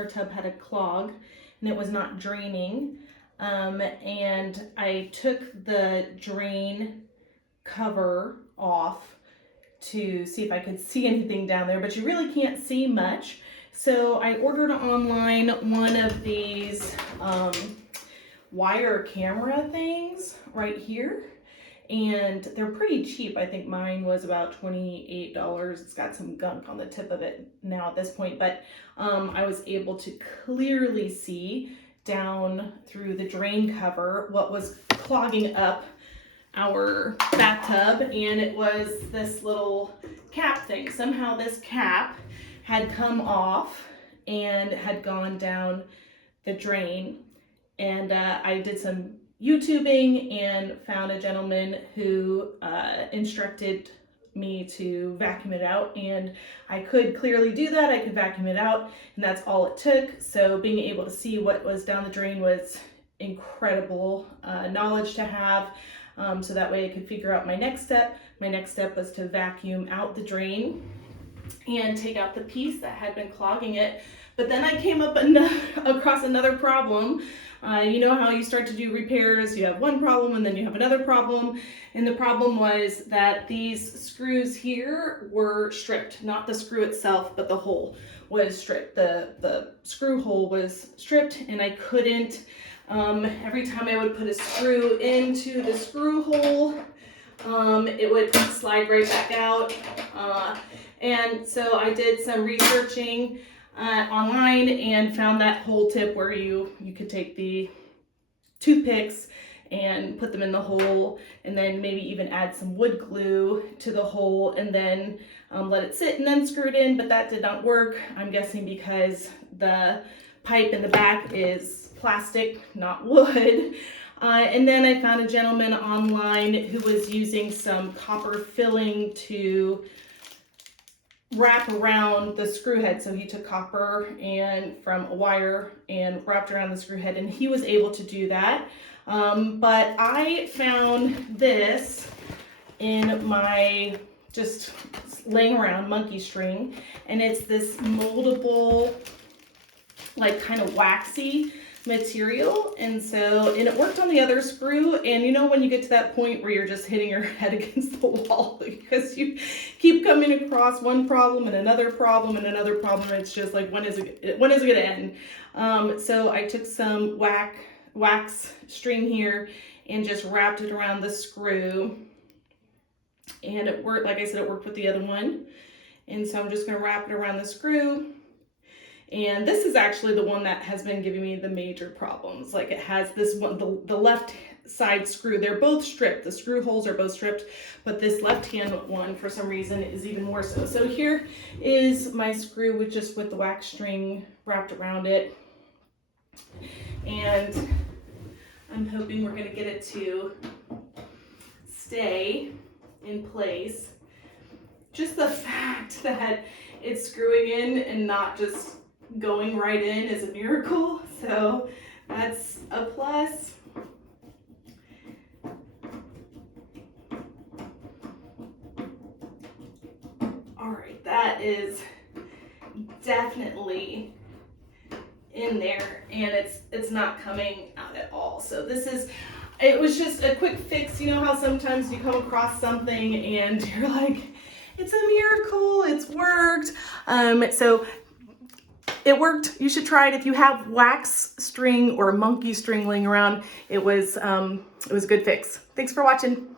our tub had a clog and it was not draining. And I took the drain cover off to see if I could see anything down there, but you really can't see much. So I ordered online one of these wire camera things right here, and they're pretty cheap. I think mine was about $28. It's got some gunk on the tip of it now at this point, but I was able to clearly see down through the drain cover what was clogging up our bathtub, and it was this little cap thing. Somehow this cap had come off and had gone down the drain, and I did some YouTubing and found a gentleman who instructed me to vacuum it out, and I could clearly do that. I could vacuum it out, and that's all it took. So being able to see what was down the drain was incredible knowledge to have. So that way I could figure out my next step. My next step was to vacuum out the drain and take out the piece that had been clogging it. But then I came up across another problem. You know how you start to do repairs, you have one problem and then you have another problem. And the problem was that these screws here were stripped, not the screw itself, but the hole was stripped. The screw hole was stripped, and I couldn't, every time I would put a screw into the screw hole, it would slide right back out. And so I did some researching online and found that hole tip where you could take the toothpicks and put them in the hole, and then maybe even add some wood glue to the hole, and then let it sit and then screw it in. But that did not work. I'm guessing because the pipe in the back is plastic, not wood. And then I found a gentleman online who was using some copper filling to wrap around the screw head. So he took copper and from a wire and wrapped around the screw head, and he was able to do that. But I found this in my just laying around monkey string, and it's this moldable, like kind of waxy material. And it worked on the other screw. And you know when you get to that point where you're just hitting your head against the wall because you keep coming across one problem and another problem and another problem, it's just like, when is it going to end? So I took some wax string here and just wrapped it around the screw, and it worked. Like I said, it worked with the other one. And so I'm just going to wrap it around the screw. And this is actually the one that has been giving me the major problems. Like, it has this one, the left side screw, they're both stripped. The screw holes are both stripped, but this left hand one for some reason is even more so. So here is my screw with the wax string wrapped around it. And I'm hoping we're gonna get it to stay in place. Just the fact that it's screwing in and not just going right in is a miracle. So that's a plus. All right, that is definitely in there, and it's not coming out at all. So it was just a quick fix. You know how sometimes you come across something and you're like, it's a miracle, it's worked. So it worked. You should try it if you have wax string or monkey string laying around. It was a good fix. Thanks for watching.